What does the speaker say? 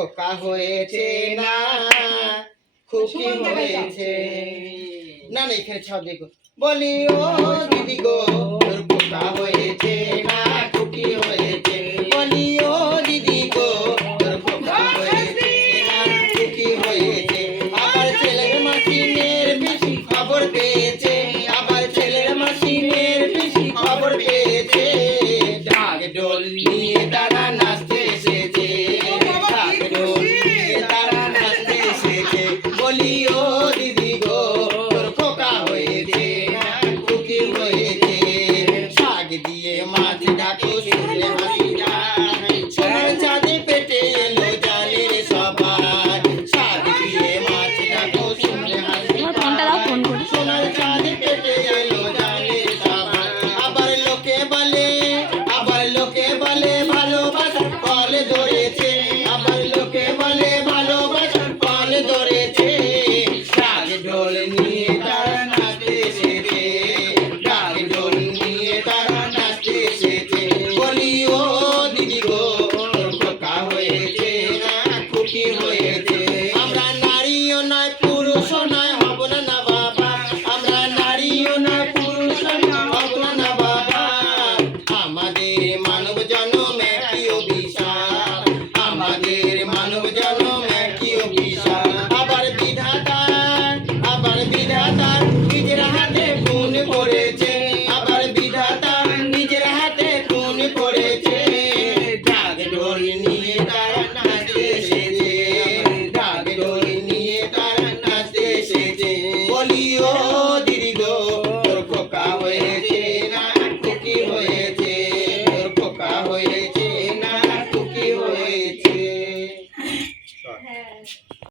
খোকা হয়েছে না খুশি হয়েছে না। না এখানে ছাড় দেখো। বলি ও দিদি pinatay